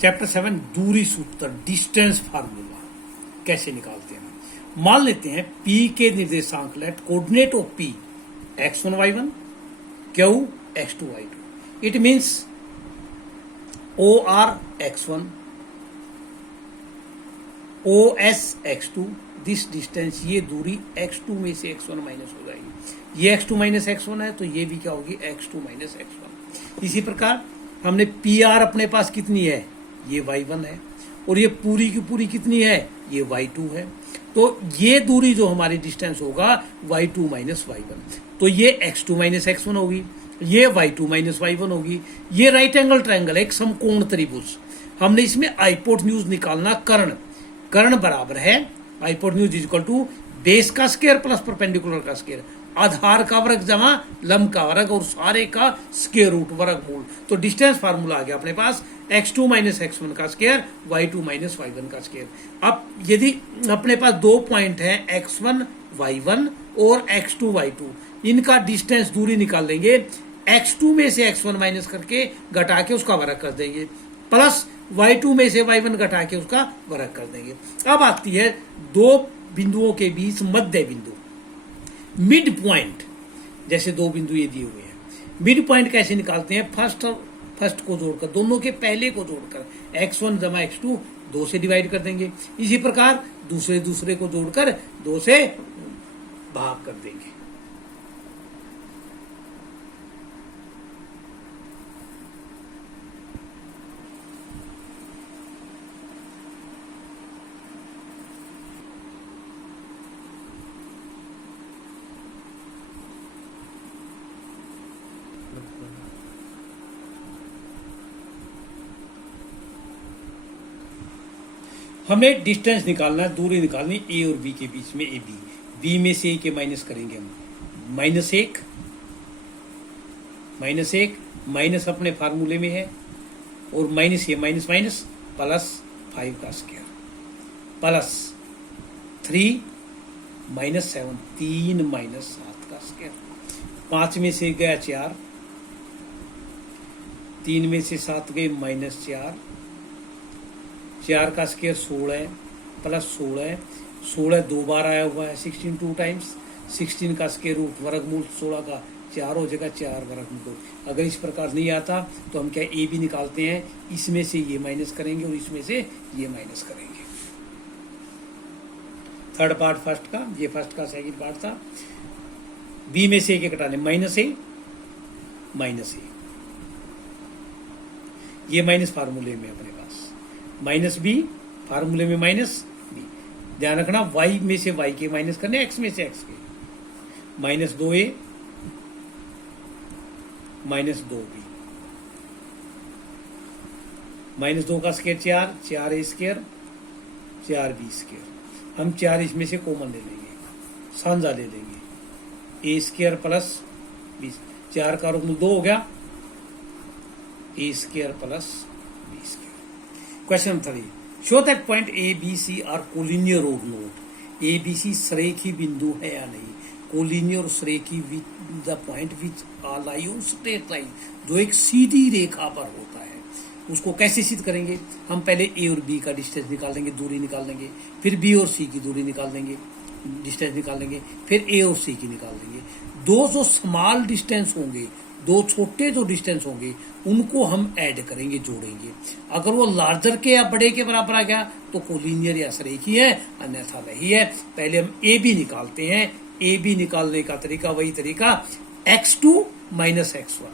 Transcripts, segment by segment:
Chapter 7 दूरी सूत्र distance formula कैसे निकालते हैं। मान लेते हैं P के निर्देशांक let coordinate of P x1 y1 Q x2 y2 it means OR x1 OS x2 this distance, ये दूरी x2 में से x1 माइनस हो जाएगी। ये x2 माइनस x1 है तो ये भी क्या होगी x2 माइनस x1। इसी प्रकार हमने PR अपने पास कितनी है, ये y1 है, और ये पूरी की पूरी कितनी है, ये y2 है। तो ये दूरी जो हमारी डिस्टेंस होगा y2 माइनस y1, तो ये x2 माइनस x1 होगी, ये y2 माइनस y1 होगी। ये राइट एंगल ट्रायंगल है, एक समकोण त्रिभुज। हमने इसमें हाइपोटेन्यूज निकालना, कर्ण बराबर है hypotenuse is equal to base का स्क्वायर प्लस परपेंडिकुलर का स्क्वायर, आधार का वर्ग जमा लंब का वर्ग और सारे का स्क्वायर रूट वर्गमूल। तो डिस्टेंस फार्मूला आ गया अपने पास x2 माइनस x1 का स्क्वायर y2 माइनस y1 का स्क्वायर। अब यदि अपने पास दो पॉइंट है x1 y1 और x2 y2, इनका डिस्टेंस दूरी निकाल लेंगे। x2 में से x1 माइनस करके घटा के उसका वर्ग कर देंगे, प्लस y2 में से y1 घटा के उसका वर्ग कर देंगे। अब आती है दो बिंदुओं के बीच मध्य बिंदु, मिड पॉइंट। जैसे दो बिंदु ये दिए हुए हैं, मिड पॉइंट कैसे निकालते हैं, फर्स्ट को जोड़कर, दोनों के पहले को जोड़कर x1 जमा x2 2 से डिवाइड कर देंगे। इसी प्रकार दूसरे को जोड़कर 2 से भाग कर देंगे। हमें डिस्टेंस निकालना है, दूरी निकालनी ए और बी के बीच में, ए बी में से ए के माइनस करेंगे हम, -1 माइनस अपने फार्मूले में है, और माइनस ये माइनस प्लस 5 का स्क्वायर प्लस 3 -7 3 -7 का स्क्वायर। 5 में से गया 4, 3 में से 7 गए -4, 4 का स्क्वायर 16 है, प्लस 16 दो बार आया हुआ है, 16 2 टाइम्स, 16 का स्क्वायर रूट वर्गमूल 16 का 4 हो जाएगा, 4 वर्गमूल। अगर इस प्रकार नहीं आता तो हम क्या ए बी निकालते हैं, इसमें से ये माइनस करेंगे और इसमें से ये माइनस करेंगे। थर्ड पार्ट फर्स्ट का, ये फर्स्ट का सेकंड पार्ट था। बी में से एक घटाने माइनस ए, ये माइनस फार्मूले में अपने पास, माइनस बी फार्मूले में माइनस बी। ध्यान रखना y में से y के माइनस करने, x में से x के, -2a -2b, -2 का square 4a square 4b square. हम 4 इसमें से कॉमन ले लेंगे, साझा ले लेंगे, a स्क्वायर प्लस b, 4 का वर्गमूल 2 हो गया, a square plus b square. Question 3, show that point A B C are collinear और नोट। ए बी सी श्रेखी बिंदु है या नहीं, कोलिनियर श्रेखी with the point which lie on straight line, जो एक सीधी रेखा पर होता है। उसको कैसे सिद्ध करेंगे, हम पहले ए और बी का डिस्टेंस निकाल देंगे, दूरी निकाल देंगे, फिर बी और सी की दूरी निकाल देंगे, डिस्टेंस निकाल देंगे, फिर ए और सी की निकाल देंगे। दो जो स्मॉल डिस्टेंस होंगे, दो छोटे जो डिस्टेंस होंगे, उनको हम ऐड करेंगे, जोड़ेंगे। अगर वो लार्जर के या बड़े के बराबर आ गया तो कोलिनियर या श्रेखी है, अन्यथा नहीं है। पहले हम ए बी निकालते हैं। ए बी निकालने का तरीका वही तरीका, x2 माइनस x1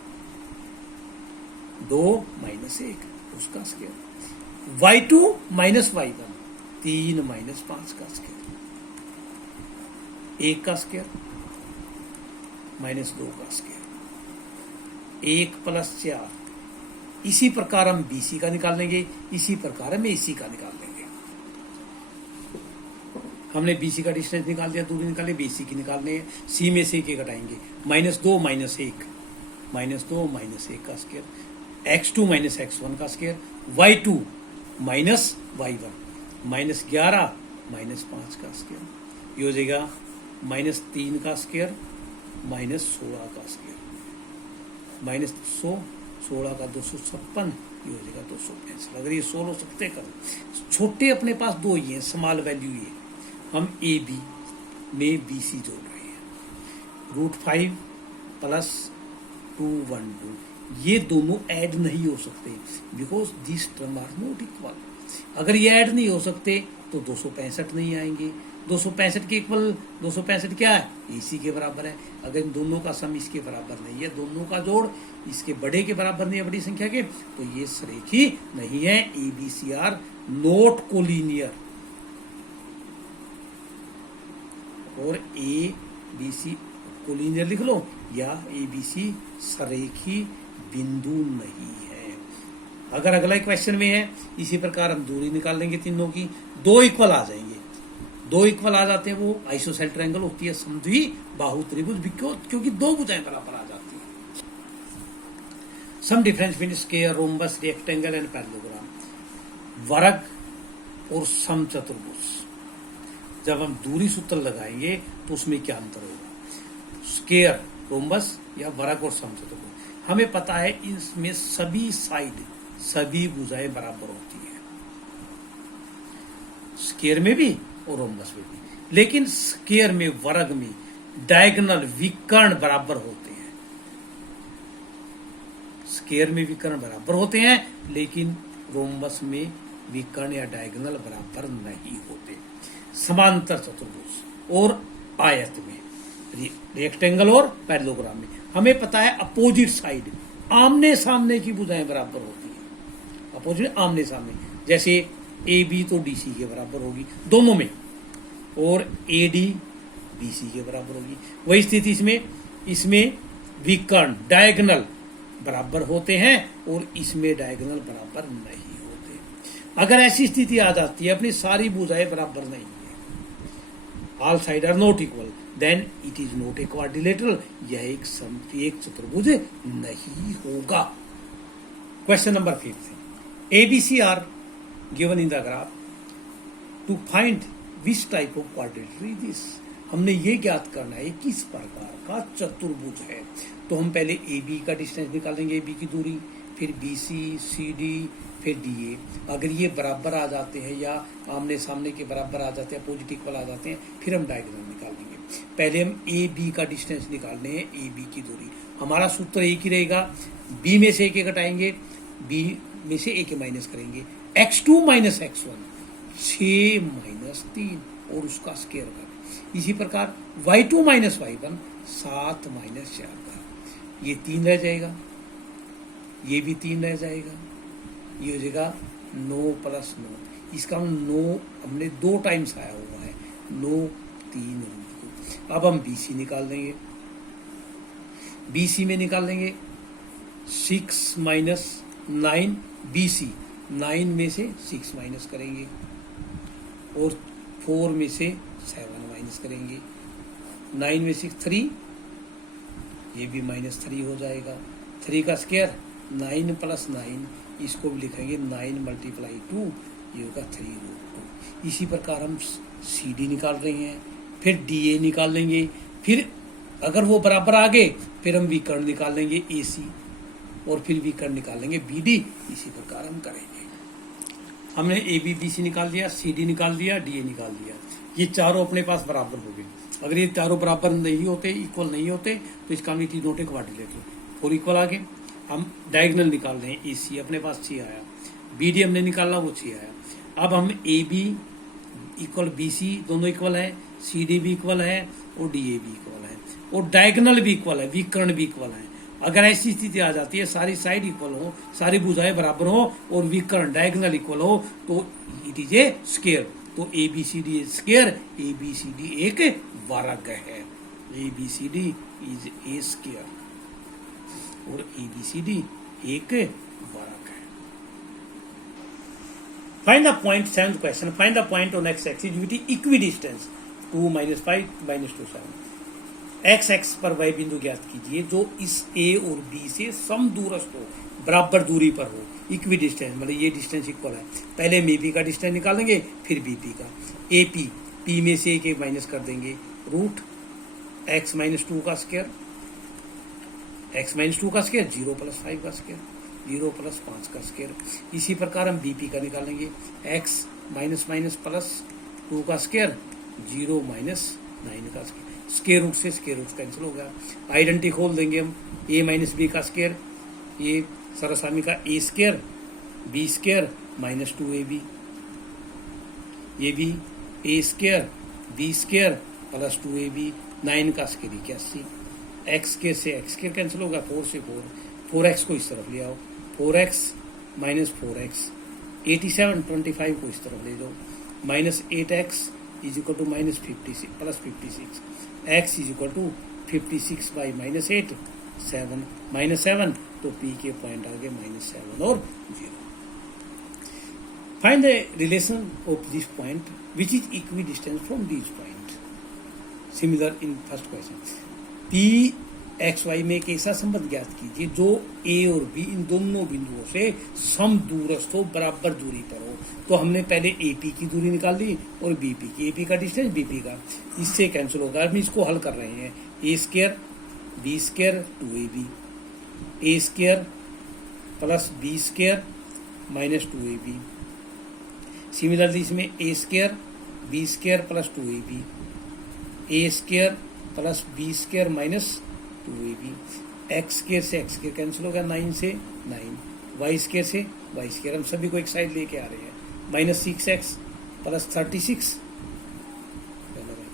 2 -1 उसका स्क्वायर, y2 माइनस y1 3 -5 का स्क्वायर, 1 का स्क्वायर -2 का स्क्वायर, 1 प्लस 4। इसी प्रकार हम BC का निकाल लेंगे, इसी प्रकार हम AC का निकाल लेंगे। हमने BC का डिस्टेंस निकाल दिया, दूरी निकाले, BC की निकालने है। C में से के घटाएंगे, -2 -1 का स्क्वायर, x2 माइनस x1 का स्क्वायर, y2 माइनस y1 -11 -5 का स्क्वायर, ये हो जाएगा -3 का स्क्वायर -16 का स्क्वायर, -100 16 का 256 ये हो जाएगा 265। अगर ये 16 सकते करो, छोटे अपने पास दो ही हैं, स्मॉल वैल्यू ये, हम ए बी में बी सी जोड़ रहे हैं। √5 प्लस 212, ये दोनों ऐड नहीं हो सकते because this term are not equal. अगर ये ऐड नहीं हो सकते तो 265 नहीं आएंगे। 265 के इक्वल 265 क्या है, इसी के बराबर है। अगर इन दोनों का सम इसके बराबर नहीं है, दोनों का जोड़ इसके बड़े के बराबर नहीं है, बड़ी संख्या के, तो ये सरेखी नहीं है। A B C are not collinear, और ए बी सी कोलिनियर लिख लो, या ए बी सी सरेखी बिंदु नहीं है। अगर अगला क्वेश्चन में है इसी प्रकार हम दूरी निकाल लेंगे तीनों की, दो इक्वल आ जाएंगे। दो इक्वल आ जाते हैं वो आइसोसेल ट्रायंगल होती है समद्वि बाहु त्रिभुज, क्योंकि दो भुजाएं बराबर आ जाती हैं। Some difference between square, rhombus, rectangle and parallelogram, वर्ग और समचतुर्भुज। जब हम दूरी सूत्र लगाएंगे तो उसमें क्या अंतर होगा, स्क्वायर, रोम्बस या वर्ग और समचतुर्भुज। हमें पता है इसमें सभी साइड, सभी भुजाएं बराबर होती है, स्क्वायर में भी और रोम्बस में भी। लेकिन स्क्वायर में, वर्ग में डायगोनल विकर्ण बराबर होते हैं। स्क्वायर में विकर्ण बराबर होते हैं, लेकिन रोम्बस में विकर्ण या डायगोनल बराबर नहीं होते। समांतर चतुर्भुज और आयत में, रेक्टेंगल और पैरेललोग्राम में हमें पता है अपोजिट साइड, आमने सामने की भुजाएं बराबर होती हैं। अपोजिट, आमने सामने, जैसे ए बी तो डी सी के बराबर होगी दोनों में, और ए डी बी सी के बराबर होगी। वही स्थिति इसमें विकर्ण डायगोनल बराबर होते हैं और इसमें डायगोनल बराबर नहीं होते। अगर ऐसी स्थिति आ जाती है अपनी सारी भुजाएं बराबर नहीं है, all side are not equal, then it is not a quadrilateral, यह एक चतुर्भुज नहीं होगा। Question number 5, ABC are given in the graph. To find which type of quadrilateral is this? हमने ये ज्ञात करना है किस प्रकार का चतुर्भुज है। तो हम पहले AB का डिस्टेंस निकालेंगे, AB की दूरी, फिर BC, CD, फिर DA। अगर ये बराबर आ जाते हैं या आमने सामने के बराबर आ जाते हैं, अपोजिट इक्वल आ जाते हैं, फिर हम डायगोनल निकालेंगे। पहले हम AB का डिस्टेंस निकालने हैं, AB की दूरी। हमारा सूत्र एक ही रहेगा, B में से एक घटाएंगे, B में से एक माइनस करेंगे, x2 माइनस x1 6 माइनस 3 और उसका स्क्वायर कर। इसी प्रकार y2 माइनस y1 7 माइनस 4 का, ये 3 रह जाएगा, ये भी 3 रह जाएगा, ये हो जाएगा 9 प्लस 9। इसका 9 हमने 2 टाइम्स आया हुआ है, 9 3 रूट। अब हम BC निकाल देंगे, BC में निकाल लेंगे 6 माइनस 9 BC, 9 में से 6 माइनस करेंगे और 4 में से 7 माइनस करेंगे, 9 में से 3, ये भी माइनस 3 हो जाएगा। 3 का स्क्वायर 9 प्लस 9, इसको भी लिखेंगे 9 मल्टीप्लाई 2, ये होगा 3√2। इसी प्रकार हम CD निकाल रहे हैं, फिर DA निकाल लेंगे, फिर अगर वो बराबर आ गए फिर हम विकर्ण निकाल लेंगे AC, और फिर विकर्ण निकाल लेंगे BD। इसी प्रकार हम करेंगे। हमने AB BC निकाल दिया, CD निकाल दिया, DA निकाल दिया, ये चारों अपने पास बराबर हो गए। अगर ये चारों बराबर नहीं होते, इक्वल नहीं होते, तो इसका it is not a quadrilateral. 4 equal आ गए, हम डायगोनल निकाल रहे हैं, AC अपने पास 6 आया, BD हमने निकाला वो 6 आया। अब हम AB इक्वल BC दोनों इक्वल है, CD भी इक्वल है और DA भी इक्वल है, और डायगोनल भी इक्वल है, विकर्ण भी इक्वल है। अगर ऐसी स्थिति आ जाती है, सारी साइड इक्वल हो, सारी भुजाएं बराबर हो और विकर्ण डायगोनल इक्वल हो, तो इट इज ए स्क्वायर। तो ABCD स्क्वायर, ABCD एक वर्ग है, ABCD इज ए स्क्वायर और ABCD एक वर्ग है। Find the point, 7th question, find the point on x axis with equidistance 2 - 5 - 2 7। x पर y बिंदु ज्ञात कीजिए जो इस A और B से समदूरस्थ हो, बराबर दूरी पर हो, इक्विडिस्टेंस, मतलब ये डिस्टेंस इक्वल है। पहले हम AB का डिस्टेंस निकालेंगे, फिर BP का। AP, P में से एक माइनस कर देंगे, रूट x - 2 का स्क्वायर, x - 2 का स्क्वायर 0 + 5 का स्क्वायर, 0 प्लस 5 का स्क्वायर। इसी प्रकार हम बीपी का निकालेंगे, x माइनस माइनस प्लस 2 का स्क्वायर, 0 माइनस 9 का स्क्वायर। स्क्वायर रूट से स्क्वायर रूट कैंसिल हो गया। आइडेंटिटी खोल देंगे हम, a माइनस बी का स्क्वायर, ये सरसामी का a square b square minus 2ab, ये भी a square b square plus 2ab, 9 का स्क्वायर 81, x स्क्वायर से x स्क्वायर कैंसिल होगा, 4 से 4x को इस तरफ ले आओ, 4x माइनस 4x, 87 25 को इस तरफ ले जाओ, minus 8x is equal to minus 56 plus 56, x is equal to 56 by minus 8 7 minus 7, तो p के पॉइंट आ गए -7 और 0। Find the relation of this point which is equidistance from this point. Similar in first question, p x y में एक ऐसा संबंध ज्ञात कीजिए जो a और b इन दोनों बिंदुओं से सम दूरस्थ हो, बराबर दूरी पर हो। तो हमने पहले AP की दूरी निकाल ली और BP की, AP का डिस्टेंस BP का, इससे कैंसिल होगा। हम इसको हल कर रहे हैं, a square b square 2ab, a square plus b square minus 2ab। Similarly इसमें a square b square plus 2ab, a square plus b square minus 2ab, x square से एक्स स्क्वायर कैंसिल होगा, 9 से 9, Y square से Y square, हम सभी को एक side लेके आ रहे हैं, माइनस 6x प्लस 36,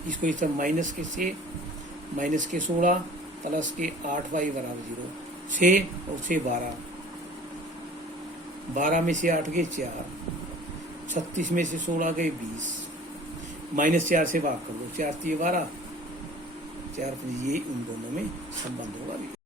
इसको इस तरह माइनस के 16 प्लस के 8y बराबर 0, 6 और 6 12, 12 में से 8 गए 4, 36 में से 16 गए 20, माइनस 4 से भाग कर दो, 4 3 12, 4 ये उन दोनों में संबंध होगा।